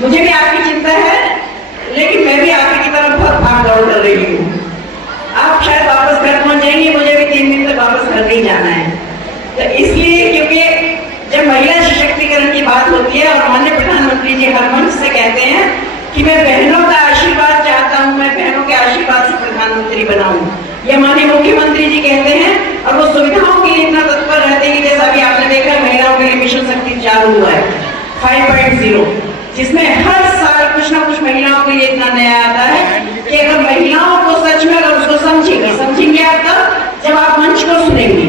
मुझे भी आपकी चिंता है, लेकिन मैं भी आपकी की तरफ बहुत भाग दौड़ कर रही हूँ। आप शायद वापस घर पहुंच जाएंगे, मुझे भी 3 दिन तक वापस घर नहीं जाना है। तो इसलिए, क्योंकि जब महिला सशक्तिकरण की बात होती है और माननीय प्रधानमंत्री जी हर मंच से कहते हैं कि मैं बहनों का आशीर्वाद चाहता हूँ, मैं बहनों के आशीर्वाद से प्रधानमंत्री बनाऊं, ये माननीय मुख्यमंत्री जी कहते हैं। और वो सुविधाओं के लिए इतना तत्पर रहते हैं कि जैसा अभी आपने देखा महिलाओं के लिए मिशन शक्ति चालू हुआ है 5.0, जिसमें हर साल कुछ ना कुछ महिलाओं के लिए इतना नया आता है कि अगर महिलाओं को सच में अगर उसको समझेंगे आप तब जब आप मंच को सुनेंगे।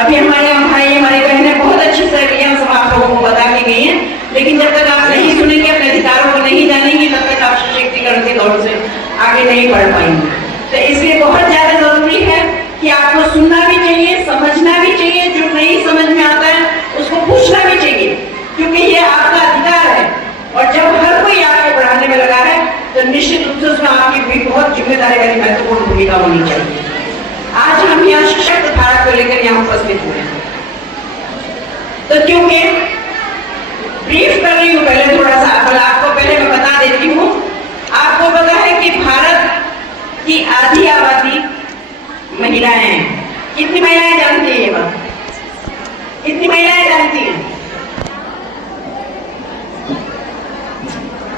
अभी हमारे यहाँ भाई हमारी बहनें बहुत अच्छी सहेलियां सब आप लोगों को बता के गई हैं, लेकिन जब तक आप नहीं सुनेंगे, अपने अधिकारों को नहीं जानेंगे, तब तक आप सशक्तिकरण के दौर से आगे नहीं बढ़ पाएंगे। तो इसलिए बहुत ज्यादा जरूरी है कि आपको सुनना भी चाहिए, समझना भी चाहिए, जो नहीं समझ में आता है उसको पूछना भी चाहिए, क्योंकि ये आपका अधिकार है। और जब हर कोई आगे बढ़ाने में लगा है तो निश्चित रूप से उसमें आपकी भी बहुत जिम्मेदारी वाली महत्वपूर्ण भूमिका होनी चाहिए। आज हम यहाँ सशक्त भारत को लेकर यहाँ उपस्थित हुए हैं, तो क्योंकि ब्रीफ कर रही हूँ पहले थोड़ा सा, आपको पहले मैं बता देती हूँ। आपको पता है कि भारत की आधी आबादी महिलाएं हैं। कितनी महिलाएं जानती हैं ये बात? कितनी महिलाएं जानती हैं?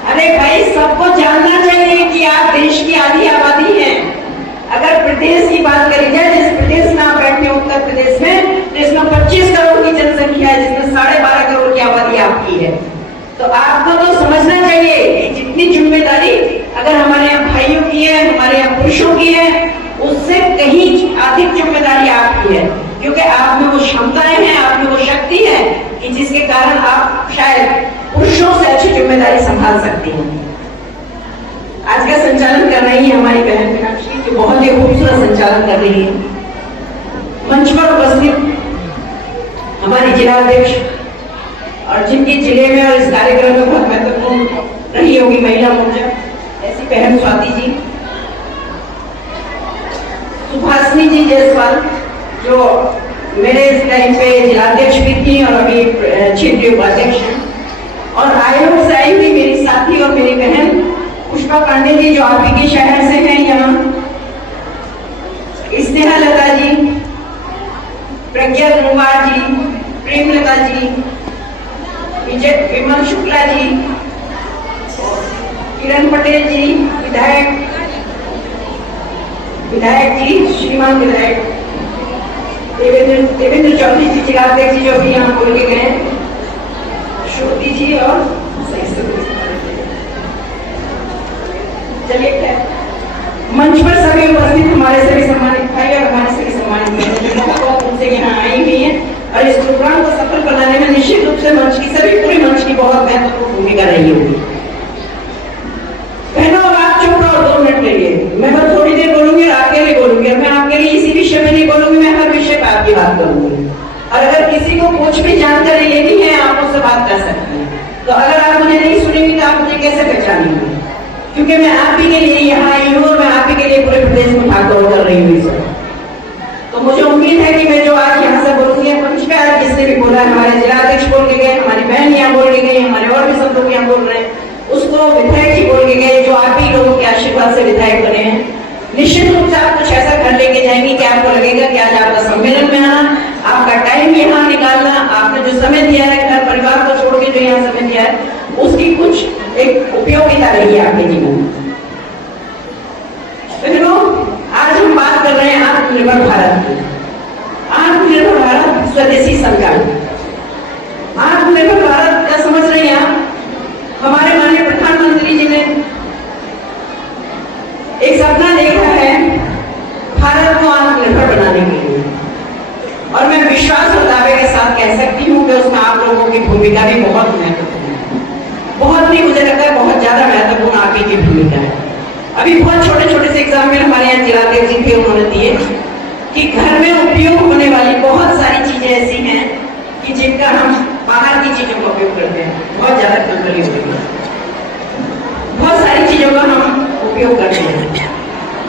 अरे भाई, सबको जानना चाहिए कि आप देश की आधी आबादी हैं। अगर प्रदेश की बात करी जाए, जिस प्रदेश में आप बैठे हो उत्तर प्रदेश में, तो इसमें 25 करोड़ की जनसंख्या है, जिसमें 12.5 करोड़ की आबादी आपकी है। तो आपको तो समझना चाहिए कि जितनी जिम्मेदारी अगर हमारे यहाँ भाइयों की है, हमारे यहाँ पुरुषों की है, उससे कहीं अधिक जिम्मेदारी आपकी है, क्योंकि आप में वो क्षमताएं हैं, आप में वो शक्ति है कि जिसके कारण आप शायद पुरुषों से अच्छी जिम्मेदारी संभाल सकती हैं। आज का संचालन कर रही है हमारी बहन मीनाक्षी, जो बहुत ही खूबसूरत संचालन कर रही है। मंच पर उपस्थित हमारी जिलाध्यक्ष और जिनके जिले में और इस कार्यक्रम में बहुत महत्वपूर्ण रही होगी महिला मोर्चा, ऐसी बहन स्वाति जी, सुभाषिनी जी जायसवाल, जो मेरे इस टाइम पे जिलाध्यक्ष भी थी और अभी क्षेत्रीय उपाध्यक्ष हैं, और आयोग से आई हुई मेरी साथी और मेरी बहन पुष्पा पांडे जी, जो आप ही के शहर से हैं यहाँ, स्नेहा लता जी, प्रज्ञा कुमार जी, प्रेमलता जी, विमल शुक्ला जी, किरण पटेल जी, विधायक जी, श्रीमान विधायक देवेंद्र चौधरी जी, जिलाध्यक्ष जी, जो भी यहाँ बोल के गए, श्रुति जी, और चलिए मंच पर सभी उपस्थित हमारे सभी सम्मानित भाई और हमारे सभी सम्मानित बहनें उनसे यहाँ आई हुई है, और इस प्रोग्राम को सफल बनाने में निश्चित रूप से मंच की सभी पूरे मंच की बहुत महत्वपूर्ण भूमिका रही होगी। बहनों, आप चुप रहो 2 मिनट के लिए, मैं बस थोड़ी देर बोलूंगी और आपके लिए बोलूंगी, और मैं आपके लिए इसी विषय में नहीं बोलूंगी, मैं हर विषय पर आपकी बात करूंगी। और अगर किसी को कुछ भी जानकारी लेनी है, आप मुझसे बात कर सकते हैं। तो अगर आप मुझे नहीं सुनेंगे तो आप मुझे कैसे पहचानेंगे? क्योंकि मैं आप ही के लिए यहाँ आई हूँ और मैं आप ही के लिए पूरे प्रदेश में भाग दौड़ कर रही हूँ। तो मुझे उम्मीद है कि मैं जो आज यहाँ से बोलूंगी, मंच पे आज जिसने भी बोला, हमारे जिलाध्यक्ष बोल के गए, हमारी बहन यहाँ बोल के गई, हमारे और भी सब लोग यहाँ बोल रहे हैं, उसको विधायक जी बोल के गए, जो आप ही लोगों के आशीर्वाद से विधायक बने हैं। निश्चित रूप से आप कुछ ऐसा घर लेके जाएंगे कि आपको लगेगा कि आज आपका सम्मेलन में आना, आपका टाइम यहाँ निकालना, आपने जो समय दिया है घर परिवार को छोड़ के जो यहाँ समय दिया है, उसकी कुछ एक उपयोगिता रही है आपके जीवन में। बहनों, आज हम बात कर रहे हैं आत्मनिर्भर भारत की। आत्मनिर्भर भारत स्वदेशी संकल्प। आत्मनिर्भर भारत क्या समझ रहे हैं आप? हमारे माननीय प्रधानमंत्री जी ने एक सपना देखा है भारत को आत्मनिर्भर बनाने के लिए, और मैं विश्वास और दावे के साथ कह सकती हूँ कि उसमें आप लोगों की भूमिका भी बहुत महत्वपूर्ण है। बहुत नहीं, मुझे लगता है बहुत ज्यादा महत्वपूर्ण आप ही की भूमिका है। अभी बहुत छोटे छोटे से एग्जाम्पल हमारे यहाँ जिलाध्यक्ष जी थे, उन्होंने दिए कि घर में उपयोग होने वाली बहुत सारी चीजें ऐसी हैं कि जिनका हम बाहर की चीजों का उपयोग करते हैं, बहुत ज्यादा कंट्रोल होती है, बहुत सारी चीजों का हम उपयोग करते हैं।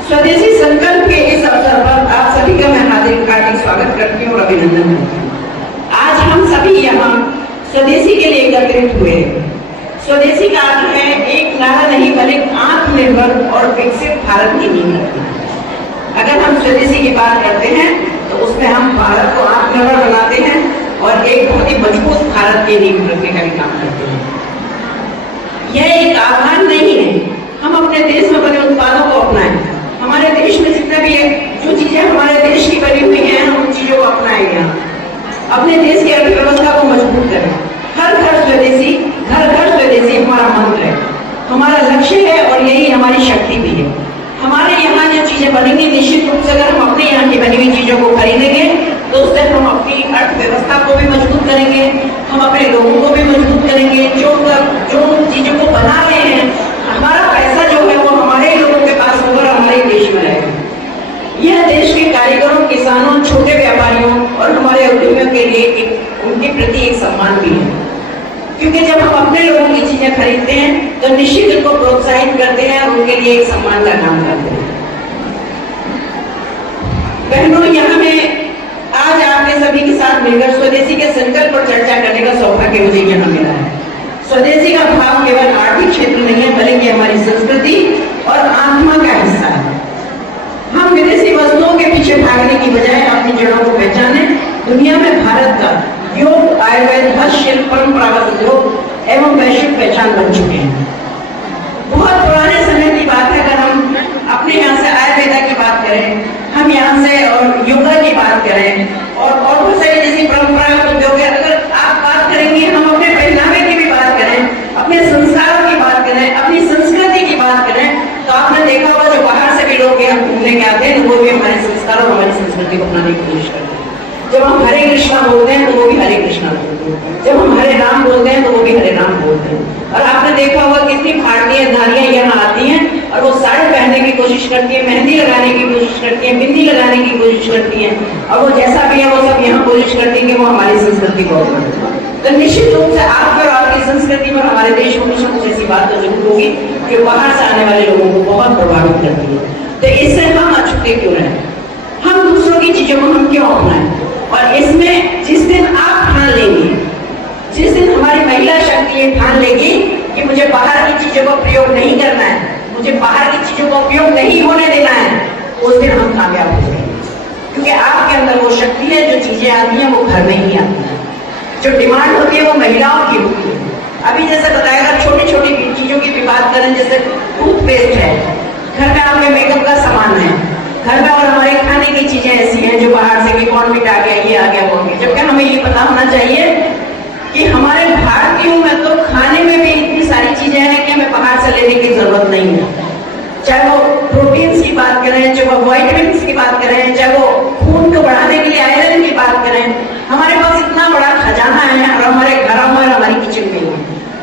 स्वदेशी संकल्प के इस अवसर पर आप सभी का मैं हार्दिक स्वागत करती हूँ और अभिनंदन करती हूँ। आज हम सभी यहाँ स्वदेशी के लिए एकत्रित हुए। स्वदेशी का अर्थ है एक नारा नहीं बल्कि आत्मनिर्भर और विकसित भारत की नींव रखना। अगर हम स्वदेशी की बात करते हैं तो उसमें हम भारत को आत्मनिर्भर बनाते हैं और एक बहुत ही मजबूत भारत की नींव रखने का भी काम करते हैं। यह एक आह्वान नहीं है हम अपने देश में बने उत्पादों को अपनाएं। हमारे देश में जितना भी जो चीजें हमारे देश की बनी हुई हैं हम उन चीजों को अपनाएंगे। अपने देश की अर्थव्यवस्था को मजबूत करें। घर घर स्वदेशी, घर घर स्वदेशी हमारा मंत्र है, हमारा लक्ष्य है और यही हमारी शक्ति भी है। हमारे यहाँ जो चीजें बनेंगी निश्चित रूप से अगर हम अपने यहाँ की बनी हुई चीजों को खरीदेंगे तो उससे हम अपनी अर्थव्यवस्था को भी मजबूत करेंगे, हम अपने लोगों को भी मजबूत करेंगे। जो चीजों को बना रहे हैं हमारा पैसा जो है वो हमारे लोगों के पास होगा, हमारे देश में रहेगा। यह देश के कारीगरों, किसानों, छोटे व्यापारियों और हमारे उद्यमियों के लिए उनके प्रति एक सम्मान भी है, क्योंकि जब हम अपने लोगों की चीजें खरीदते हैं तो निश्चित उनको प्रोत्साहित करते हैं और उनके लिए एक सम्मान का काम करते हैं। बहनों, यहाँ में आज आपने सभी के साथ मिलकर स्वदेशी के संकल्प पर चर्चा करने का सौभाग्य मुझे यहाँ मिला है। स्वदेशी का भाव केवल आर्थिक क्षेत्र नहीं है बल्कि हमारी संस्कृति और आत्मा का हिस्सा है। हम विदेशी वस्तुओं के पीछे भागने की बजाय अपनी जड़ों को पहचाने। दुनिया में भारत का योग, आयुर्वेद, हस्तशिल्प, परंपरागत उद्योग एवं वैश्विक पहचान बन चुके हैं। बहुत पुराने समय की बात है, अगर हम अपने यहाँ से आयुर्वेदा की बात करें, हम यहाँ से और योगा की बात करें और बहुत सारी जैसी परंपरागत उद्योग है, अगर आप बात करेंगे, हम अपने पहनावे की भी बात करें, अपने संस्कारों की बात करें, अपनी संस्कृति की बात करें, तो आपने देखा होगा जो बाहर से भी लोग यहाँ घूमने के आते हैं वो भी हमारे संस्कार और हमारी संस्कृति को अपनाने की कोशिश करते हैं। जब हम हरे कृष्णा बोलते हैं तो वो भी हरे कृष्णा बोलते हैं, जब हम हरे राम बोलते हैं तो वो भी हरे राम बोलते हैं। और आपने देखा होगा कितनी भारतीय नारियां यहाँ आती हैं और वो साड़ी पहनने की कोशिश करती है, मेहंदी लगाने की कोशिश करती है, बिंदी लगाने की कोशिश करती है और वो जैसा भी है वो सब यहाँ कोशिश करती है कि वो हमारी संस्कृति को अपनाए। तो निश्चित रूप से आप पर आपकी संस्कृति पर हमारे देश में कुछ ऐसी बात तो जरूर होगी जो बाहर से आने वाले लोगों को बहुत प्रभावित करती है। तो इससे हम अछूते क्यों रहे, हम दूसरों की चीजों को हम क्यों अपनाएं। और इसमें जिस दिन आप ठान लेंगे, जिस दिन हमारी महिला शक्ति ये ठान लेगी कि मुझे बाहर की चीजों का प्रयोग नहीं करना है, मुझे बाहर की चीजों का उपयोग नहीं होने देना है, उस दिन हम कामयाब हो जाएंगे। क्योंकि आपके अंदर वो शक्ति है, जो चीजें आती हैं वो घर में ही आती है, जो डिमांड होती है वो महिलाओं की होती है। अभी जैसे बताया, छोटी छोटी चीजों की भी बात करें, जैसे टूथपेस्ट है, घर में आपके मेकअप का सामान है, घर में और हमारे खाने की चीजें ऐसी हैं जो बाहर से भी कॉर्नफिट आ गया, ये आ गया, वो आ गया। जबकि हमें ये पता होना चाहिए कि हमारे भारतीयों में तो खाने में भी इतनी सारी चीजें हैं कि हमें बाहर से लेने की जरूरत नहीं है। चाहे वो प्रोटीन्स की बात करें, चाहे वो विटामिन्स की बात करें, चाहे वो खून को बढ़ाने के लिए आयरन की बात करें, हमारे पास इतना बड़ा खजाना है और हमारे घरों में हमारी किचन में है,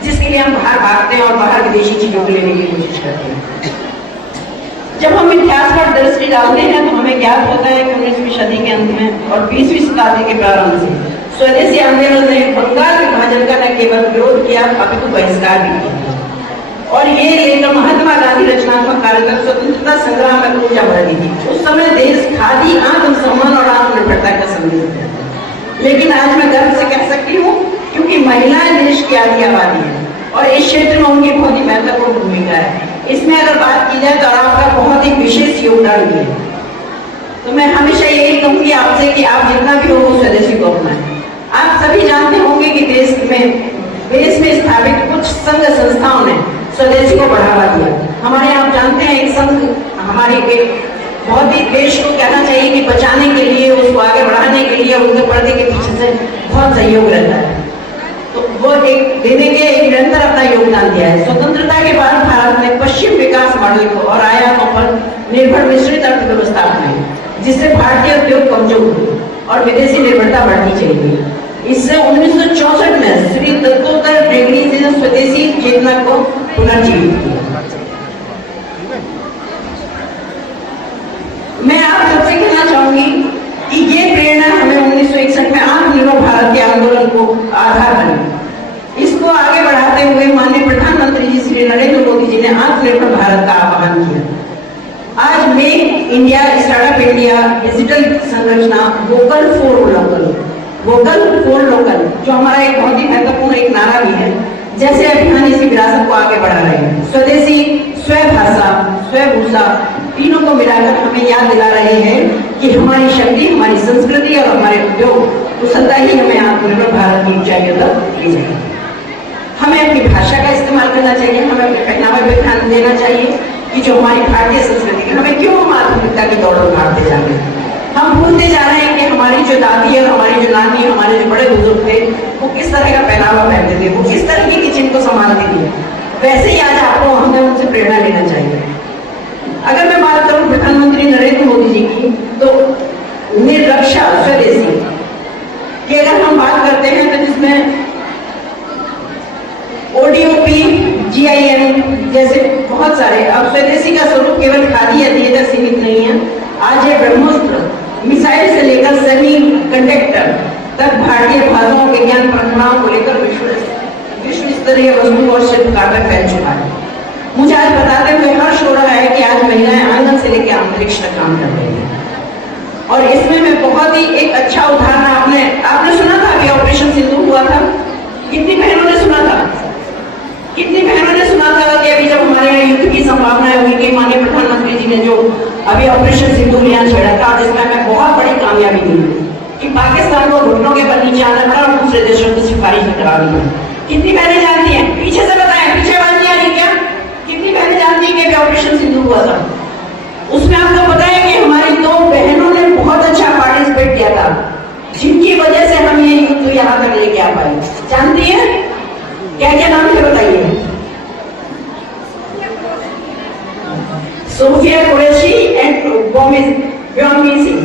जिसके लिए हम बाहर भागते हैं और बाहर विदेशी चीजों को लेने की कोशिश करते हैं। जब हम इतिहास पर दृष्टि डालते हैं तो हमें ज्ञात होता है कि 19वीं सदी के अंत में और 20वीं शताब्दी के प्रारंभ से स्वदेशी आंदोलन ने बंगाल विभाजन का न केवल विरोध किया अपितु बहिष्कार भी किया और ये लेकर महात्मा गांधी रचनात्मक कार्य कर स्वतंत्रता संग्राम में ऊर्जा भर दी थी। उस समय देश खादी, आत्मसम्मान और आत्मनिर्भरता का संदेश देता। लेकिन आज मैं गर्व से कह सकती हूँ क्योंकि महिलाएं देश की आधी आबादी है और इस क्षेत्र में उनकी बहुत ही महत्वपूर्ण भूमिका है। इसमें अगर बात की जाए तो आपका बहुत ही विशेष योगदान भी है। तो मैं हमेशा यही कहूंगी आपसे कि आप जितना भी हो स्वदेशी को अपनाएं। आप सभी जानते होंगे कि देश में स्थापित कुछ संघ संस्थाओं ने स्वदेशी को बढ़ावा दिया। हमारे यहाँ आप जानते हैं एक संघ हमारे बहुत ही देश को कहना चाहिए कि बचाने के लिए, उसको आगे बढ़ाने के लिए उनके पर्दे के पीछे से बहुत सहयोग रहता है। तो वो एक देने के निरंतर अपना योगदान दिया है। स्वतंत्रता के बाद भारत ने पश्चिम विकास मॉडल को और आयातों पर निर्भर मिश्रित अर्थव्यवस्था अपनाई, जिससे भारतीय उद्योग कमजोर हुए और विदेशी निर्भरता बढ़ती चली गई। इससे 1964 में श्री दत्तोत्तर रेड्डी ने स्वदेशी चेतना को पुनर्जीवित किया। मैं आप सबसे कहना चाहूंगी कि ये प्रेरणा हमें 1961 में आत्मनिर्भर भारत के आंदोलन को आधार बनी। इसको आगे बढ़ाते हुए माननीय प्रधानमंत्री जी श्री नरेंद्र मोदी जी ने आत्मनिर्भर भारत का आह्वान किया। आज make India, startup India, digital संरचना, वोकल फॉर लोकल जो हमारा एक बहुत ही महत्वपूर्ण एक नारा भी है, जैसे अभियान इसी विरासत को आगे बढ़ा रहे हैं। स्वदेशी, स्वभाषा, स्वभूषा तीनों को मिलाकर हमें याद दिला रहे हैं कि हमारी शक्ति, हमारी संस्कृति और हमारे उद्योग कुशलता ही हमें आत्मनिर्भर भारत की ऊंचाइयों तक ले जाएगी। हमें अपनी भाषा का इस्तेमाल करना चाहिए, हमें अपने पहनावे पर ध्यान देना चाहिए कि जो हमारी भारतीय संस्कृति है, हमें क्यों हम आधुनिकता की दौड़ में भागते जा रहे हैं। हम भूलते जा रहे हैं कि हमारी जो दादी और हमारी जो नानी, हमारे जो बड़े बुजुर्ग थे, वो किस तरह का पहनावा पहनते थे, वो किस तरह की किचन को संभालते थे। वैसे ही आज आपको हमें उनसे प्रेरणा लेना चाहिए। अगर मैं बात करूं प्रधानमंत्री नरेंद्र मोदी जी की, तो निरक्षा स्वदेशी की अगर हम बात करते हैं तो जिसमें ODOP, GIM जैसे बहुत सारे, अब स्वदेशी का स्वरूप केवल खादी या दिए तक सीमित नहीं है। आज ये ब्रह्मोस्त्र मिसाइल से लेकर सेमी कंडक्टर तक भारतीय भाषाओं, विज्ञान परंपराओं को लेकर विश्व स्तरीय वस्तु और शिल्पकार में फैल चुका है। मुझे आज बताते हुए हर्ष हो रहा है कि आज महिलाएं आंगन से लेकर अंतरिक्ष तक काम कर रही हैं। और इसमें मैं बहुत ही एक अच्छा उदाहरण, आपने सुना था अभी ऑपरेशन सिंदूर हुआ था, कितनी बहनों ने सुना था, कितनी बहनों ने सुना था कि अभी जब हमारे यहाँ युद्ध की संभावनाएं हुई कि माननीय प्रधानमंत्री जी ने जो अभी ऑपरेशन सिंदूर यहाँ छेड़ा था, जिसमें हमें बहुत बड़ी कामयाबी मिली कि पाकिस्तान को घुटनों के बल नीचे आना पड़ा और दूसरे देशों को सिफारिश करा दी। कितनी बहनें जानती हैं, पीछे से बताएं, पीछे बात नहीं आ रही क्या, कितनी बहनें जानती हैं कि ऑपरेशन सिंदूर हुआ था। उसमें आपको पता है कि हमारी 2 बहनों ने बहुत अच्छा पार्टिसिपेट किया था, जिनकी वजह से हम ये युद्ध यहाँ तक लेके आ पाए। जानती है क्या क्या नाम है बताइए? सोफिया कुरैशी एंड ब्योमी सिंह,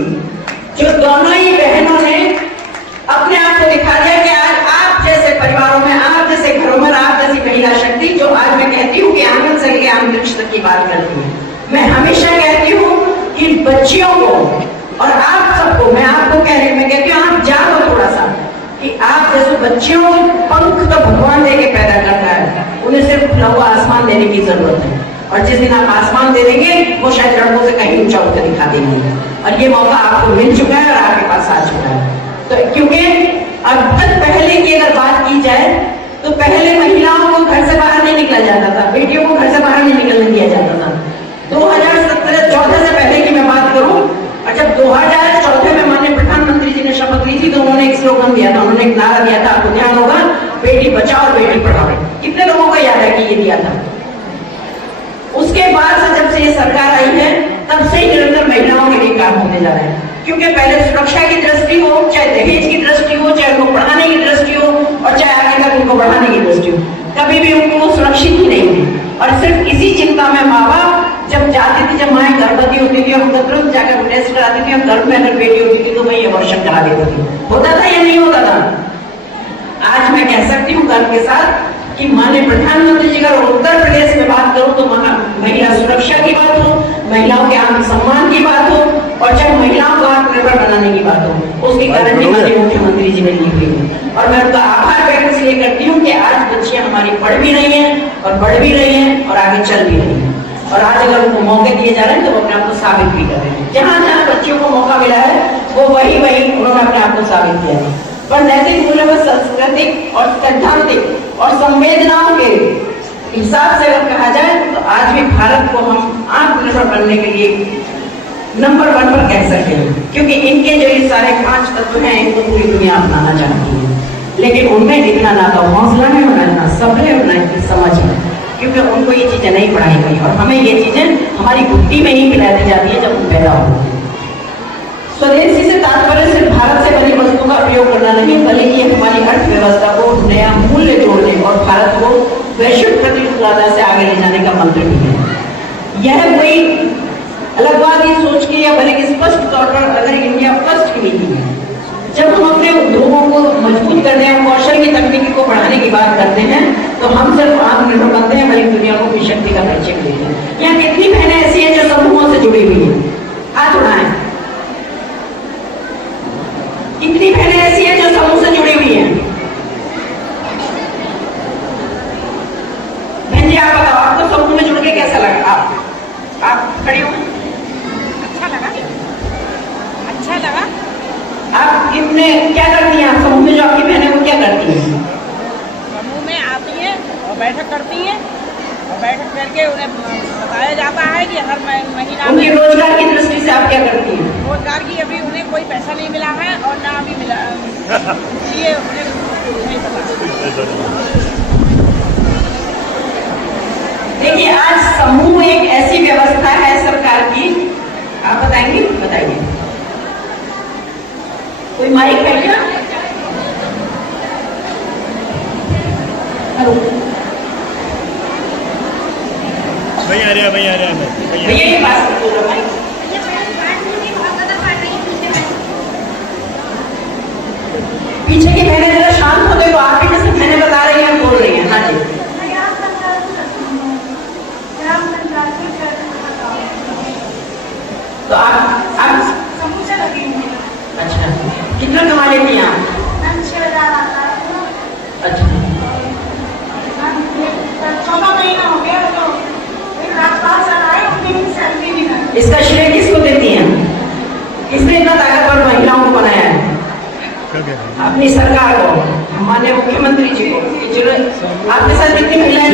जो दोनों ही बहनों ने अपने आप को दिखा दिया कि आज आप जैसे परिवारों में, आप जैसे घरों में, आप जैसी महिला शक्ति, जो आज मैं कहती हूँ कि आंगन से लेकर अंतरिक्ष तक की बात करती है। मैं हमेशा कहती हूँ कि बच्चियों को और आप सबको, मैं आपको कह रही हूँ, मैं कहती हूँ आप जागो थोड़ा सा कि आप जैसे बच्चियों को पंख तो भगवान दे के पैदा करता है, उन्हें सिर्फ खुला हुआ आसमान देने की जरूरत है। और जिस दिन आप आसमान दे देंगे, वो शायद लड़कों से कहीं ऊंचा उठकर दिखा देंगे। और ये मौका आपको मिल चुका है और आपके पास आ चुका है। तो क्योंकि अब तक पहले की अगर बात की जाए तो पहले महिलाओं को घर से बाहर नहीं निकला जाता था, बेटियों को घर से बाहर नहीं निकलने दिया जाता था। 2017-14 से पहले की मैं बात करूं, और जब 2014 में माननीय प्रधानमंत्री जी ने शपथ ली थी तो उन्होंने एक स्लोगन दिया था, उन्होंने एक नारा दिया था, आपको ध्यान होगा, बेटी बचाओ और बेटी पढ़ाओ। कितने लोगों को याद है कि ये दिया था? उसके बाद से जब से ये सरकार आई है, तब से ही निरंतर महिलाओं के लिए काम होते जा रहे हैं। क्योंकि पहले सुरक्षा की दृष्टि हो, चाहे दहेज की दृष्टि हो, चाहे उनको पढ़ाने की दृष्टि हो, और चाहे आगे तक उनको बढ़ाने की दृष्टि हो, कभी भी उनको सुरक्षित ही नहीं थी। और सिर्फ इसी चिंता में माँ बाप जब जाती थी, जब माएँ गर्भवती होती थी, उनको तुरंत जाकर टेस्ट कराती थी, और गर्भ में अगर बेटी होती थी तो वही अबॉर्शन करा देती थी। होता था या नहीं होता था? आज मैं कह सकती हूँ गर्व के साथ कि माननीय प्रधानमंत्री जी का उत्तर प्रदेश में बात करूं तो वहां महिला सुरक्षा की बात हो, महिलाओं के आत्मसम्मान की बात हो, और चाहे महिलाओं को आत्मनिर्भर बनाने की बात हो, उसकी गारंटी माननीय मुख्यमंत्री जी ने ली हुई है। और मैं उनका आभार व्यक्त इसलिए करती हूँ कि आज बच्चियां हमारी पढ़ भी रही हैं और बढ़ भी रही हैं और आगे चल भी रही हैं। और आज अगर उनको मौके दिए जा रहे हैं तो वो अपने आप को साबित भी कर रहे हैं। जहां जहां बच्चियों को मौका मिला है वो वही उन्होंने अपने आप को साबित किया है। पर नैतिक मूल्यों में सांस्कृतिक और सैद्धांतिक और संवेदनाओं के हिसाब से अगर कहा जाए तो आज भी भारत को हम आत्मनिर्भर बनने के लिए नंबर 1 पर कह सकते हैं, क्योंकि इनके जो ये सारे 5 तत्व हैं इनको पूरी दुनिया अपनाना चाहती है, लेकिन उनमें इतना ना तो हौसला है और ना सब्र है और ना इतनी समझ है, क्योंकि उनको ये चीजें नहीं पढ़ाई गई और हमें ये चीजें हमारी बुद्धि में ही मिला दी जाती है जब हम पैदा होते हैं। स्वदेशी से तात्पर्य सिर्फ भारत से बनी वस्तु का उपयोग करना नहीं, बल्कि हमारी अर्थव्यवस्था को नया मूल्य जोड़ने और भारत को वैश्विक प्रतिस्पर्धा से आगे ले जाने का मंत्र भी है। यह कोई अलगवादी सोच के या बल्कि स्पष्ट तौर पर अगर इंडिया फर्स्ट की नीति है, जब हम अपने उद्योगों को मजबूत करते हैं, कौशल की तकनीकी को बढ़ाने की बात करते हैं, तो हम सिर्फ आत्मनिर्भर बनते हैं, बल्कि दुनिया को अपनी शक्ति का परिचय देते हैं। यहाँ कितनी बहनें ऐसी हैं जो समूहों से जुड़ी हुई हैं? हाथ उठाएं। कितनी बहनें ऐसी हैं जो समूह से जुड़ी हुई हैं? बहन जी आप बताओ, आपको समूह में जुड़ के कैसा लगा? आप खड़ी हो? अच्छा लगा। आप इतने क्या करती हैं? आप समूह में जो आपकी बहनें वो क्या करती हैं? समूह में आती है बैठक करती हैं और बैठक करके उन्हें बताया जाता है कि हर महीना उनकी रोजगार की दृष्टि से आप क्या करती हैं? रोजगार की अभी उन्हें कोई पैसा नहीं मिला है और ना अभी मिला, इसलिए उन्हें नहीं पता। देखिए, आज समूह एक ऐसी व्यवस्था है सरकार की, आप बताएंगे? बताइए। कोई माइक है क्या? हेलो भैया आ रहा भैया ये बात बोल रहा है। पीछे की बहनें जरा शांत हो, देखो आप भी जैसे बहनें बता रही हैं, बोल रही हैं। हाँ जी, तो आप समूह से लगी हुई। अच्छा, कितना कमा लेती हैं आप? 6,000 आता है। अच्छा, 14 महीना हो गया तो एक राजपाल सर आए, उन्होंने सैलरी भी नहीं। इसका श्रेय किसको देती हैं? किसने इतना ताकतवर महिलाओं को बनाया है? अपनी सरकार को, माननीय मुख्यमंत्री जी को। आपके साथ जितनी महिलाएं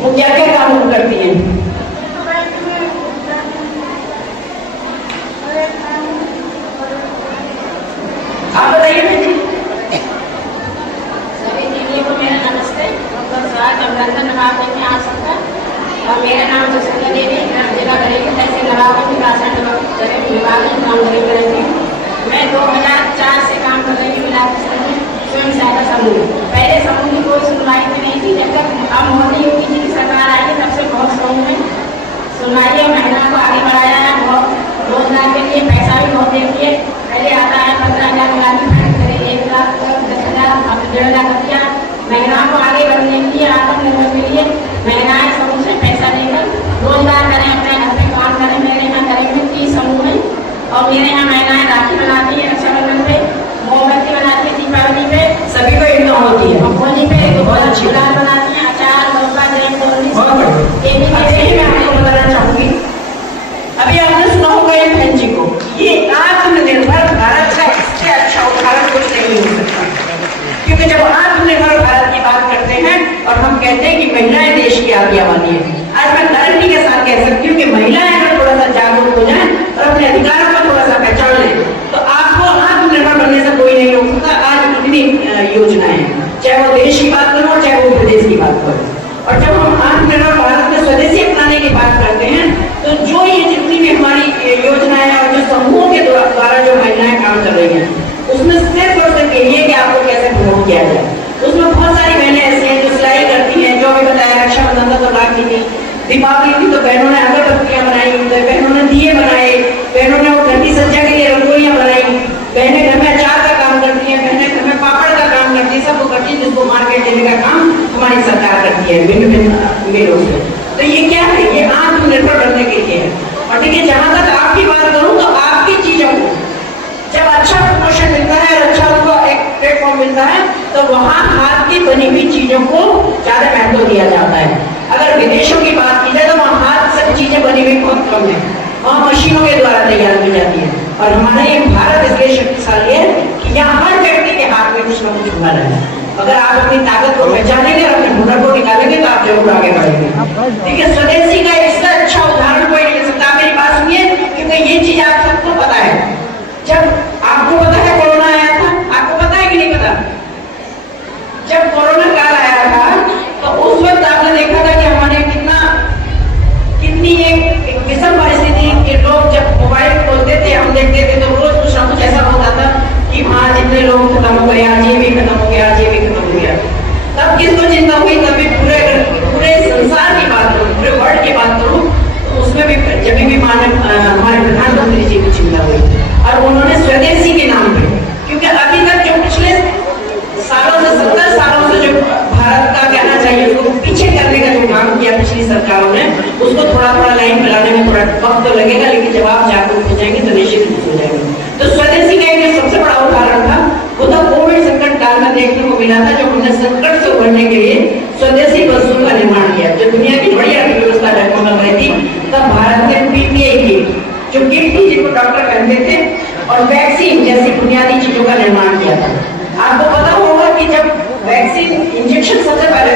वो क्या क्या काम करती हैं? आप बताइए बहन जी। सभी दीदियों को मेरा नमस्ते। डॉक्टर साहब अभिनंदन नवाब में आ सकता और मेरा नाम जसविंदर देवी, जिला गरीब तहसील नवाब राशन विभाग में काम करके रहती हूँ। मैं 2004 से काम कर रही हूँ मिलाप स्तर में स्वयं सहायता समूह। पहले समूह की कोई सुनवाई तो नहीं थी, जब तक अब मोदी योगी जी की सरकार आई है तब से बहुत समूह में सुनवाई और महिलाओं को आगे बढ़ाया है। बहुत रोजगार के लिए पैसा भी बहुत देती है। पहले आता है 15,000 मिलाती है, 1 लाख 10,000, अब 1.5 लाख रुपया महिलाओं को आगे बढ़ने के लिए, आत्मनिर्भर के लिए महिलाएं समूह से पैसा लेकर रोजगार करें, अपने घर पे काम करें। मेरे यहाँ करीब 30 समूह है और मेरे यहाँ महिलाएं राखी बनाती है, रक्षाबंधन पे मोमबत्ती बनाती है, दीपावली पे सभी को इनकम होती है, होली पे बहुत अच्छी गुलाल बनाती है, अचार मौका जैन ये मैं आपको बताना चाहूंगी। अभी आपने सुना होगा ये बहन जी को, ये आत्मनिर्भर भारत का इससे अच्छा उदाहरण कुछ नहीं हो सकता। क्योंकि जब आत्मनिर्भर भारत की बात करते हैं और हम कहते हैं कि महिलाएं देश की आगे वाली है, आज मैं गारंटी के साथ कह सकती हूँ कि महिलाएं अगर थोड़ा सा जागरूक हो जाएं और अपने अधिकारों को थोड़ा सा पहचान लें तो आपको आत्मनिर्भर बनने से कोई नहीं रोक सकता। आज इतनी योजनाएं हैं, चाहे वो देश की बात करो चाहे वो प्रदेश की बात करो। और जब हम आत्मनिर्भर भारत में स्वदेशी अपनाने की बात करते हैं तो जो ये जितनी भी हमारी योजनाएं और जो समूहों के द्वारा जो महिलाएं काम कर रही हैं उसमें सिर्फ और सिर्फ यही है कि आपको कैसे प्रमोट किया जाए। उसमें बहुत सारी बहनें ऐसी हैं जो सिलाई करती हैं, जो अभी बताया रक्षाबंधन का तो राखी थी, दीपावली थी तो बहनों ने अगरबत्तियां बनाई, बहनों ने दिए बनाए, बहनों ने वो घंटी सज्जा के लिए रंगोलियां बनाई, बहनें घर में अचार का काम करती हैं, बहनें घर में पापड़ का काम करती है, सब वो करती है जिसको मार्केट देने का काम हमारी सरकार करती है भिन्न भिन्न मेलों से। तो ये क्या है? ये आत्मनिर्भर बनने के लिए है। और देखिए, जहां तक आपकी बात करूं तो आपकी चीजों को जब अच्छा प्रमोशन मिलता है और अच्छा उनको एक प्लेटफॉर्म मिलता है तो वहां हाथ की बनी हुई चीजों को ज्यादा महत्व दिया जाता है। अगर विदेशों की बात की जाए तो वहाँ हाथ से चीजें बनी हुई बहुत कम है, वहाँ मशीनों के द्वारा तैयार की जाती है। और हमारा ये भारत इसलिए शक्तिशाली है कि यहाँ हर व्यक्ति के हाथ में कुछ न कुछ हुनर है। अगर आप अपनी ताकत को पहचानेंगे और अपने हुनर को निकालेंगे तो आप जरूर आगे बढ़ेंगे। देखिए, स्वदेशी का इससे अच्छा उदाहरण कोई नहीं दे सकता। मेरी बात सुनिए, क्योंकि ये चीज आप सबको पता है। जब आपको पता है कोरोना आया था, आपको पता है कि नहीं पता? जब कोरोना काल आया था तो उस वक्त आपने देखा था कि हमारे कितनी एक विषम परिस्थिति के लोग जब मोबाइल खोलते थे, हम देखते थे तो रोज कुछ ना कुछ ऐसा होता था कि वहाँ जितने लोग खत्म हो गए, आज ये भी खत्म हो गया, आज ये भी खत्म हो गया। तब किसको चिंता हुई? तभी पूरे संसार की बात करूँ, पूरे वर्ल्ड की बात करूँ तो उसमें भी जब भी हमारे प्रधानमंत्री जी की चिंता हुई और उन्होंने स्वदेशी के नाम पे, क्योंकि अभी तक जो पिछले सालों से 70 सालों से जो भारत का कहना चाहिए उसको पीछे करने का जो काम किया पिछली सरकारों ने, उसको थोड़ा थोड़ा लाइन मिलाने में थोड़ा वक्त तो लगेगा, लेकिन जब आप जागरूक हो जाएंगे तो निश्चित रूप हो जाएंगे। तो स्वदेशी का एक सबसे बड़ा उदाहरण था वो तो कोविड संकट काल में देखने को मिला था, जो हमने संकट से उभरने के लिए स्वदेशी वस्तुओं का निर्माण किया। जब दुनिया की बड़ी अर्थव्यवस्था डगमगा रही थी तब भारत ने पीपीई किट, जो किट थी जिनको डॉक्टर पहनते थे, और वैक्सीन जैसी बुनियादी चीजों का निर्माण किया था। आपको पता होगा कि जब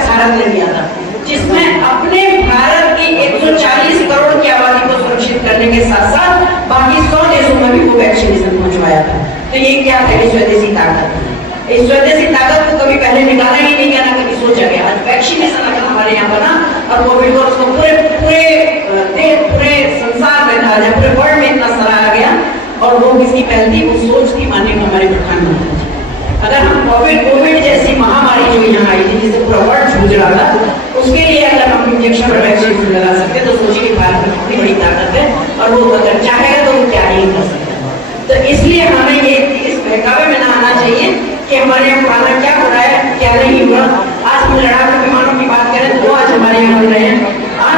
भारत ने दिया था, जिसमें अपने भारत की 140 करोड़ की आबादी को सुरक्षित करने के साथ साथ बाकी 100 देशों में भी वो वैक्सीनेशन पहुंचवाया था। तो ये क्या था कि स्वदेशी ताकत। इस स्वदेशी ताकत को कभी पहले निकाला ही नहीं गया, ना कभी सोचा गया। आज वैक्सीनेशन अगर हमारे यहाँ बना और कोविड को उसको पूरे संसार में कहा जाए, पूरे वर्ल्ड में इतना सराहा गया, और वो किसकी पहल थी, वो सोच थी माननीय हमारे प्रधानमंत्री जी। अगर हम कोविड जैसी महामारी जो यहाँ आई थी, जिसे पूरा वर्ल्ड जूझ रहा था, उसके लिए अगर हम इंजेक्शन और वैक्सीन लगा सकते तो सोचिए भारत में कितनी बड़ी ताकत है, और वो अगर चाहेगा तो वो क्या नहीं कर सकता। तो इसलिए हमें ये इस बहकावे में ना आना चाहिए कि हमारे यहाँ पुराना क्या हो रहा है, क्या नहीं हुआ। आज हम लड़ाकू विमानों की बात करें तो आज हमारे यहाँ हो रहे हैं। आज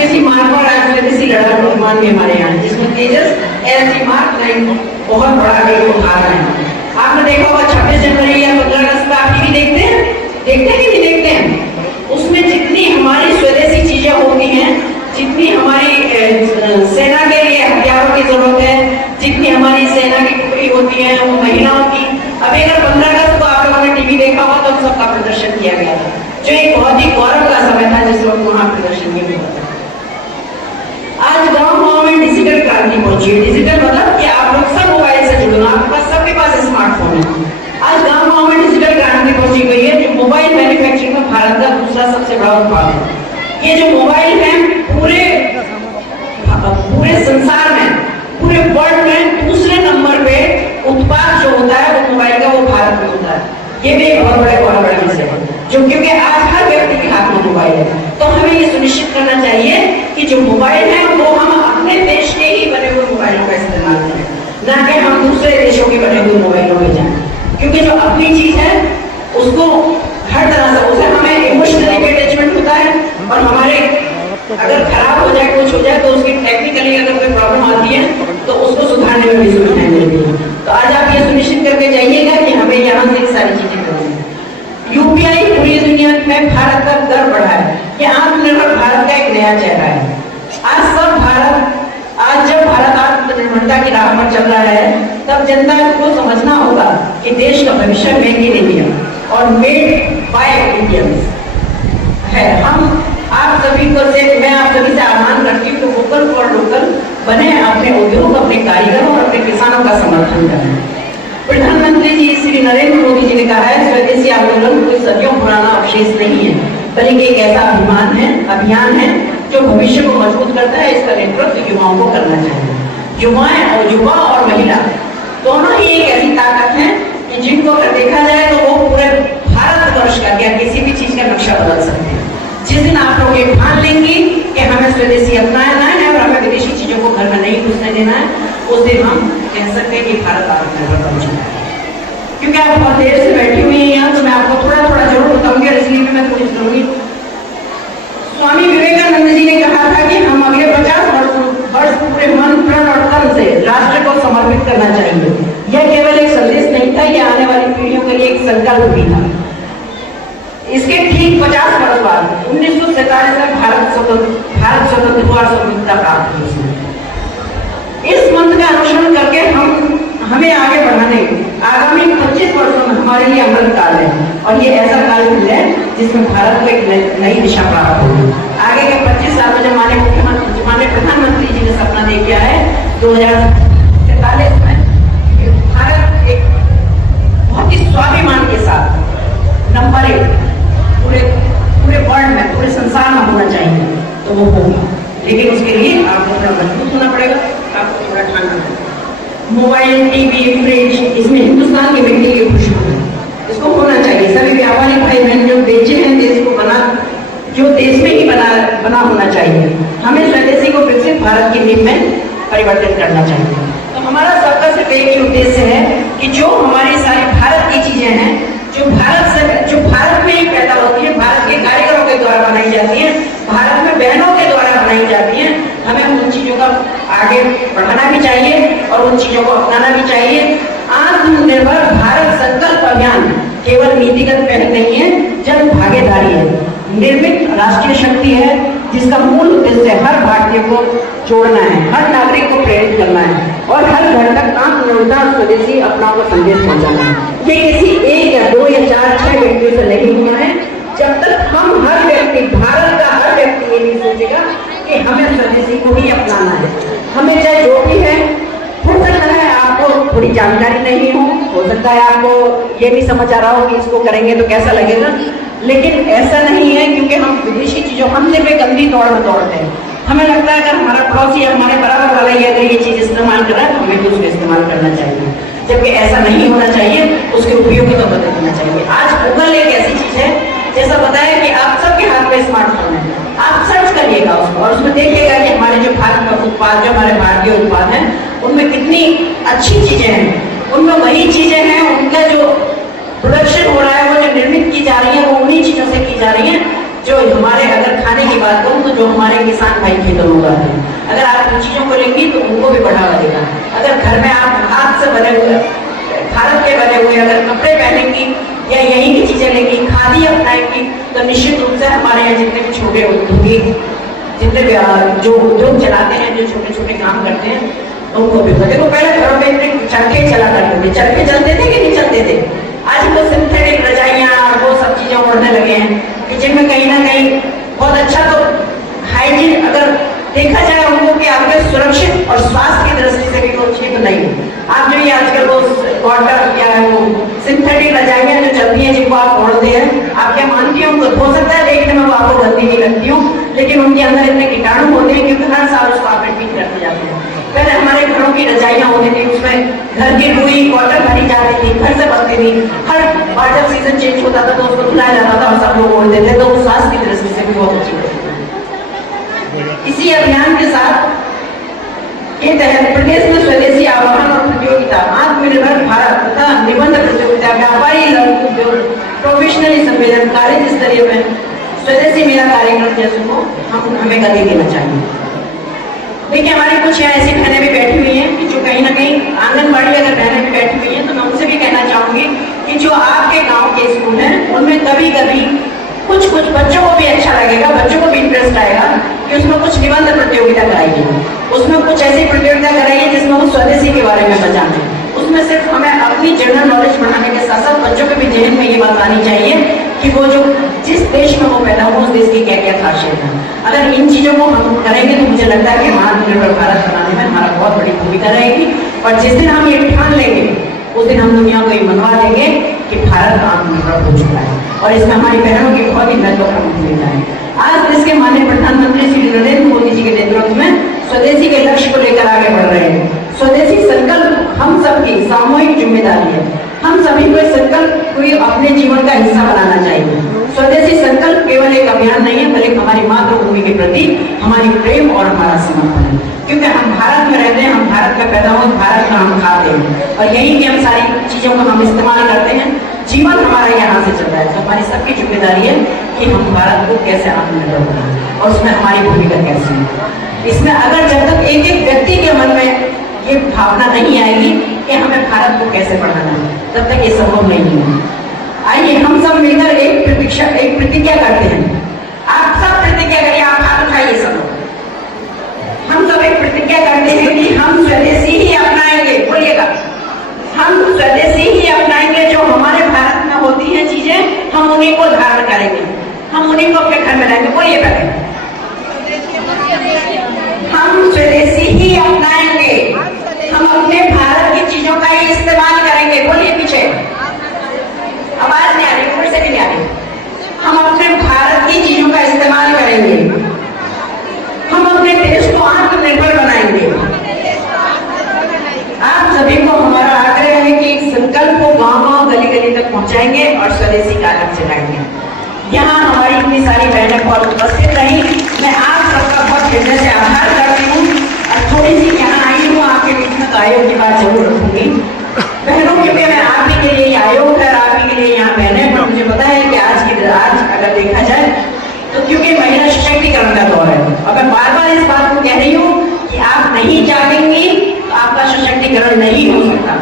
ऐसी मार्क और आज स्वदेशी लड़ाकू विमान भी हमारे यहाँ, जिसमें तेजस ऐसी मार्क 9 बहुत बड़ा आगे उठा रहे हैं। आपने देखा होगा 26 जनवरी या 15 अगस्त का आप टीवी देखते हैं कि नहीं देखते हैं? उसमें जितनी हमारी स्वदेशी चीजें होती हैं, जितनी हमारी सेना के लिए हथियारों की जरूरत है, जितनी हमारी सेना की टुकड़ी होती है, वो महिलाओं की। अभी अगर 15 अगस्त को आप लोगों ने टीवी देखा होगा तो सबका प्रदर्शन किया गया था, जो एक बहुत ही गौरव का समय था जिस वक्त वहां प्रदर्शन किया गया था। आज गाँव में डिजिटल क्रांति पहुंची है। डिजिटल मतलब कि आप लोग सब मोबाइल से जुड़े, आपके पास सबके पास स्मार्टफोन है। आज गाँव में डिजिटल क्रांति पहुंची गई है, जो मोबाइल मैन्युफैक्चरिंग में भारत का दूसरा सबसे बड़ा उत्पाद है। ये जो मोबाइल है पूरे संसार में, पूरे वर्ल्ड में दूसरे नंबर पे उत्पाद जो होता है वो मोबाइल का, वो भारत में होता है। ये भी एक बहुत बड़ा विषय है, जो क्योंकि आज हर व्यक्ति के हाथ में मोबाइल है। तो हमें ये सुनिश्चित करना चाहिए कि जो मोबाइल है वो हम अपने देश के ही बने हुए मोबाइलों का इस्तेमाल करें, ना कि हम दूसरे देशों के बने हुए मोबाइलों में जाएं। क्योंकि जो अपनी चीज है उसको हर तरह से, उसे हमें इमोशनली अटैचमेंट होता है, और हमारे अगर खराब हो जाए, कुछ हो जाए तो उसकी टेक्निकली अगर कोई प्रॉब्लम आती है तो उसको सुधारने में भी सुविधाएं मिलती है। तो आज आप ये सुनिश्चित करके जाइएगा कि हमें यहाँ से सारी चीजें करनी। यूपीआई पूरी दुनिया में भारत का दर बढ़ा है, कि आत्मनिर्भर भारत का एक नया चेहरा है। आज जब भारत आत्मनिर्भरता की राह पर चल रहा है, तब जनता को समझना होगा कि देश का भविष्य मेड इन इंडिया और मेड बाय इंडियंस है। आप सभी को मैं आप सभी से आह्वान करती हूँ कि वोकल फॉर लोकल बने, अपने उद्योग, अपने कारीगरों और अपने किसानों का समर्थन करें। प्रधानमंत्री जी श्री नरेंद्र मोदी जी ने कहा है, स्वदेशी आंदोलन कोई सदियों पुराना अवशेष नहीं है, बल्कि एक ऐसा अभियान है जो भविष्य को मजबूत करता है। इसका नेतृत्व युवाओं को करना चाहिए। युवा और महिला दोनों ही एक ऐसी ताकत है कि जिनको अगर देखा जाए तो वो पूरे भारतवर्ष का या किसी भी चीज का नक्शा बदल सकते हैं। जिस दिन आप लोग ये ठान लेंगे कि हमें स्वदेशी अपनाना है और हमें विदेशी चीजों को घर में नहीं घुसने देना है, उस दिन हम कह सकते हैं कि भारत आत्मनिर्भर बन चुका है। क्योंकि आप बहुत देर से बैठी हुई हैं यहाँ, तो मैं आपको थोड़ा थोड़ा जरूर बताऊंगी, और इसलिए भी मैं थोड़ी करूंगी। स्वामी विवेकानंद जी ने कहा था कि हम अगले 50 वर्ष पूरे मन, प्राण और तन से राष्ट्र को समर्पित करना चाहिए। यह केवल एक संदेश नहीं था, यह आने वाली पीढ़ियों के लिए एक संकल्प भी था। इसके ठीक 50 वर्ष बाद 1947 में भारत स्वतंत्र हुआ, स्वतंत्रता प्राप्त हुई। इस मंत्र का अनुसरण करके हमें आगे बढ़ाने आगामी 25 वर्षों में हमारे लिए अमृत काल है, और ये ऐसा काल है जिसमें भारत को एक नई दिशा प्राप्त होगी। आगे के 25 साल में जब माननीय प्रधानमंत्री जी ने सपना देखा है 2047 में भारत एक बहुत ही स्वाभिमान के साथ नंबर 1 पूरे वर्ल्ड में, पूरे संसार में होना चाहिए, तो वो होगा। लेकिन उसके लिए आपको थोड़ा मजबूत होना पड़ेगा, आपको थोड़ा ठानना पड़ेगा। मोबाइल, टीवी, फ्रिज, इसमें हिंदुस्तान की मिट्टी की खुशबू है, इसको होना चाहिए। सभी व्यापारी भाई बहन जो बेचे हैं, देश को जो देश में ही बना होना चाहिए। हमें स्वदेशी को विकसित भारत की नींव में परिवर्तित करना चाहिए। तो हमारा सबका सिर्फ एक ही उद्देश्य है कि जो हमारी सारी भारत की चीजें हैं, जो भारत में ही पैदा होती है, भारत के कारीगरों के द्वारा बनाई जाती है, भारत में बहनों के द्वारा बनाई जाती है, हमें उन चीजों का आगे बढ़ाना भी चाहिए और उन चीजों को अपनाना भी चाहिए। आत्मनिर्भर भारत संकल्प अभियान केवल नीतिगत पहल नहीं है, जन भागीदारी है, निर्मित राष्ट्रीय शक्ति है, जिसका मूल उद्देश्य हर भारतीय को जोड़ना है, हर नागरिक को प्रेरित करना है और हर घर तक आत्मनिर्भरता और स्वदेशी अपनाओं का संदेश पहुंचाना है। ये किसी 1 या 2 या 4 6 व्यक्तियों से नहीं हुआ है, जब तक हम हर व्यक्ति, भारत का हर व्यक्ति ये नहीं सोचेगा कि हमें स्वदेशी को ही अपनाना है। हमें चाहे जो भी है, हो सकता है आपको थोड़ी जानकारी नहीं हो सकता है आपको ये भी समझ आ रहा हो कि इसको करेंगे तो कैसा लगेगा, लेकिन ऐसा नहीं है, क्योंकि हम विदेशी चीजों, हम सिर्फ एक गंदी दौड़ में दौड़ते हैं। हमें लगता है अगर हमारा पड़ोसी या हमारे बराबर वाला ही अगर ये चीज इस्तेमाल कर रहा है तो हमें भी उसको इस्तेमाल करना चाहिए, जबकि ऐसा नहीं होना चाहिए, उसके उपयोग तो बदलना चाहिए। आज गूगल एक ऐसी चीज है, जैसा बताया कि आप सबके हाथ में स्मार्टफोन है, आप सर्च करिएगा उसको और उसमें देखिएगा कि हमारे जो भारत का उत्पाद, जो हमारे भारतीय उत्पाद हैं, उनमें कितनी अच्छी चीजें हैं, उनमें वही चीजें हैं, उनका जो प्रोडक्शन हो रहा है, वो जो निर्मित की जा रही है, वो उन्हीं चीजों से की जा रही है जो हमारे, अगर खाने की बात करूं तो जो हमारे किसान भाई खेतों में उगाते हैं। अगर आप उन चीजों को लेंगी तो उनको भी बढ़ावा देगा। अगर घर में आप हाथ से बने हुए, भारत के बने हुए अगर कपड़े पहनेंगी या यहीं की चीजें लेंगी, खादी अपनाएंगी, तो निश्चित रूप से हमारे यहाँ जितने भी छोटे उद्योगी, जितने भी जो उद्योग चलाते हैं, जो छोटे छोटे काम करते हैं, उनको भी देखो। पहले घरों में इतने चरखे चला करते थे, चरखे चलते थे कि नहीं चलते थे? आज वो सिंथेटिक रजाइयाँ और वो सब चीजें उड़ने लगे हैं, जिनमें कहीं ना कहीं बहुत अच्छा तो हाइजीन अगर देखा जाए उनको कि आपके सुरक्षित और स्वास्थ्य की दृष्टि से भी वो ठीक नहीं है। आप जो ये आजकल वो कॉटन क्या है, वो सिंथेटिक रजाइयाँ जो चलती हैं, जिनको आप ओढ़ते हैं, आप क्या मानती हो? उनको हो सकता है देखने में वो आपको गंदी नहीं लगती हो, लेकिन उनके अंदर इतने कीटाणु होते हैं क्योंकि हर साल उसको आप रिपीट करते जाते हैं। पहले हमारे घरों की रजाइयाँ होती थी, उसमें घर की रुई कॉटन भरी जाती थी, घर से बनती थी, हर बार जब सीजन चेंज होता था तो उसको धुलाया जाता था और सब लोग ओढ़ते थे, तो वो स्वास्थ्य की दृष्टि से भी बहुत अच्छी होती है। इसी अभियान के साथ के तहत प्रदेश में स्वदेशी आह्वान और प्रतियोगिता, आत्मनिर्भर भारत तथा निबंध प्रतियोगिता, व्यापारी लघु उद्योग, प्रोफेशनली सम्मेलन, कार्य स्तरीय में स्वदेशी मेला कार्यक्रम जैसे को हमें गति देना चाहिए। देखिए हमारी कुछ यहाँ ऐसी बहनें भी बैठी हुई हैं कि जो कहीं ना कहीं आंगनबाड़ी अगर बहनें भी बैठी हुई हैं, तो मैं उनसे भी कहना चाहूंगी कि जो आपके गांव के स्कूल हैं उनमें कभी कभी कुछ बच्चों को भी अच्छा लगेगा, बच्चों को भी इंटरेस्ट आएगा कि उसमें कुछ निबंध प्रतियोगिता कराएगी, उसमें कुछ ऐसी प्रतियोगिता कराइए जिसमें वो स्वदेशी के बारे में बताएं। उसमें सिर्फ हमें अपनी जनरल नॉलेज बढ़ाने के साथ साथ बच्चों के भी जहन में ये बात आनी चाहिए कि वो जो जिस देश में वो पैदा हुआ उस देश की क्या क्या खासियत है। अगर इन चीजों को हम करेंगे तो मुझे लगता है कि आत्मनिर्भर भारत बनाने में हमारा बहुत बड़ी भूमिका रहेगी। और जिस दिन हम ये ठान लेंगे उस दिन हम दुनिया को ये मनवा देंगे कि भारत आत्मनिर्भर हो चुका है, और इसमें हमारी बहनों की बहुत ही महत्वपूर्ण भूमिका है। आज देश के माननीय प्रधानमंत्री श्री नरेंद्र मोदी जी के नेतृत्व में स्वदेशी के लक्ष्य को लेकर आगे बढ़ रहे हैं। स्वदेशी संकल्प हम सबकी सामूहिक जिम्मेदारी है। हम सभी को इस संकल्प को अपने जीवन का हिस्सा बनाना चाहिए। स्वदेशी संकल्प केवल एक अभियान नहीं है, बल्कि हमारी मातृभूमि के प्रति हमारी प्रेम और हमारा समर्पण है। क्योंकि हम भारत में रहते हैं, हम भारत में पैदा हुए, भारत में हम खाते हैं और यही की हम सारी चीजों को हम इस्तेमाल करते हैं। जीवन हमारा यहाँ से चल रहा है, तो हमारी सबकी जिम्मेदारी है कि हम भारत को कैसे आत्मनिर्भर बनाएं और उसमें हमारी भूमिका कैसी है। इसमें अगर जब तक एक एक व्यक्ति के मन में ये भावना नहीं आएगी कि हमें भारत को कैसे बढ़ाना है, तब तक ये संभव नहीं है। आइए हम सब मिलकर एक प्रतिज्ञा करते हैं। आप सब प्रतिज्ञा करिए, आप हाथ उठाइए सब। हम सब एक प्रतिज्ञा करते हैं कि हम स्वदेशी ही अपनाएंगे। बोलिएगा, हम स्वदेशी ही अपनाएंगे। जो हमारे भारत में होती हैं चीजें, हम उन्हीं को धारण करेंगे, हम उन्हीं को अपने घर में लाएंगे। बोलिए पहले, हम स्वदेशी ही अपनाएंगे, हम अपने भारत की चीजों का ही इस्तेमाल करेंगे। बोलिए पीछे, आवाज नहीं आ रही, फिर से नहीं आ रही। हम अपने भारत की चीजों का इस्तेमाल करेंगे, हम अपने देश को आत्मनिर्भर बनाएंगे। आप सभी को हमारा आग्रह है कि इस संकल्प को गांव-गांव, गली-गली तक पहुंचाएंगे और स्वदेशी का अलग चलाएंगे। यहाँ हमारी इतनी सारी बहनें बहुत उपस्थित रही, मैं आप सबका बहुत हृदय से आभार करती हूँ। और थोड़ी सी यहाँ आई हूँ आपके बीच में, तो आयोग की बात जरूर रखूंगी। बहनों के लिए मैं आप ही के लिए आयोग है, आप ही के लिए यहाँ बहनें, पर मुझे पता है कि आज अगर देखा जाए तो क्योंकि महिला सशक्तिकरण का दौर है, और मैं बार बार इस बात को कह रही हूँ कि आप नहीं जागेंगी तो आपका सशक्तिकरण नहीं हो सकता।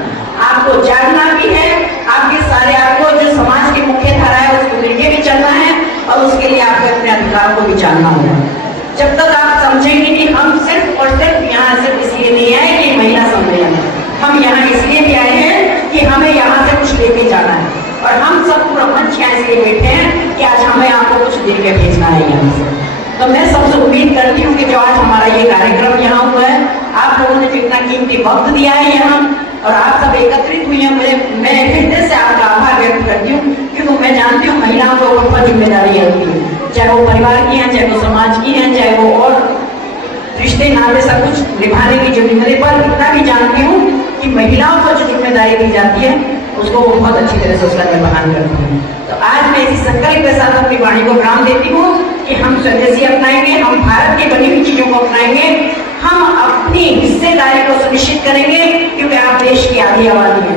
आपको जागना भी है, आपके सारे आपको जो समाज की मुख्य धारा है उसको लेके भी चलना है, और उसके लिए आपको अपने अधिकार को भी जानना होगा। जब तक आप समझेंगे कि हम सिर्फ और सिर्फ यहाँ सिर्फ इसलिए नहीं आए कि महिला सम्मेलन, हम यहाँ इसलिए भी आए हैं कि हमें यहाँ से कुछ लेके जाना है, और हम सब पूरा मंच यहाँ इसलिए बैठे हैं कि आज हमें उम्मीद करती हूँ कि जो आज हमारा ये कार्यक्रम यहाँ हुआ है, आप लोगों ने जो इतना कीमती वक्त दिया है यहाँ और आप सब एकत्रित हुई हैं, मैं हृदय से आपका आभार व्यक्त करती हूँ, क्योंकि मैं जानती हूँ महिलाओं के ऊपर बहुत जिम्मेदारी होती है, चाहे वो परिवार की है, चाहे वो समाज की है, चाहे वो और रिश्ते नाते सब कुछ निभाने की जो जिम्मेदारी, पर इतना भी जानती हूँ कि महिलाओं को जो जिम्मेदारी दी जाती है उसको वो बहुत अच्छी तरह से उसका निर्वहन करती है। तो आज मैं इसी संकल्प के साथ अपनी वाणी को विराम देती हूँ कि हम स्वदेशी अपनाएंगे, हम भारत की बनी हुई चीजों को अपनाएंगे, हम अपनी हिस्सेदारी को सुनिश्चित करेंगे, क्योंकि आप देश की आधी आबादी है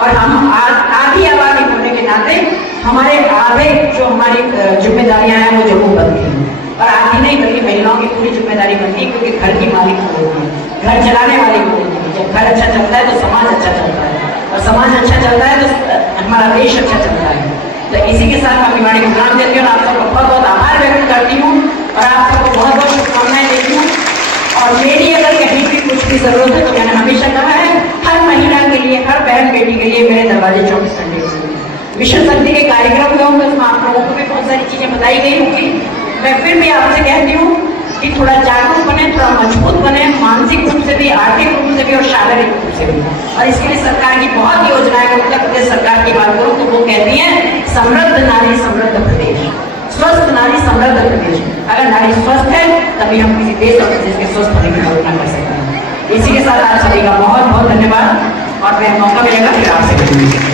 और हम आधी आबादी होने के नाते हमारे आधे जो हमारी जिम्मेदारियां हैं वो जरूर बनती हैं, और आधी नहीं बल्कि महिलाओं की पूरी जिम्मेदारी बनती है, क्योंकि घर की मालिक होती है, घर चलाने वाली होती है। जब घर अच्छा चलता है तो समाज अच्छा चलता है, और समाज अच्छा चलता है तो हमारा देश अच्छा चलता है। तो इसी के साथ अपनी वाणी को विराम देती हूँ और आप सबको बहुत बहुत आभार व्यक्त करती हूँ और आप सबको बहुत बहुत शुभकामनाएं देती हूँ। और मेरी अगर कहीं भी कुछ भी जरूरत है तो मैंने हमेशा कहा है, हर महिला के लिए, हर बहन बेटी के लिए मेरे दरवाजे 24 घंटे खुले हैं। मिशन शक्ति के कार्यक्रम में होंगे, उसमें आप लोगों को भी बहुत सारी चीजें बताई गई होंगी। मैं फिर भी आपसे कहती हूँ कि थोड़ा जागरूक बने, थोड़ा मजबूत बने, मानसिक रूप से भी, आर्थिक रूप से भी और शारीरिक रूप से भी। और इसके लिए सरकार की बहुत योजनाएं, उत्तर प्रदेश सरकार की बात करूँ तो वो कहती है समृद्ध नारी समृद्ध प्रदेश, स्वस्थ नारी समृद्ध प्रदेश। अगर नारी स्वस्थ है तभी हम किसी देश और प्रदेश के स्वस्थ होने की कल्पना कर सकते हैं। इसी के साथ आप सभी का बहुत बहुत धन्यवाद और मैं मौका मिलेगा फिर आपसे।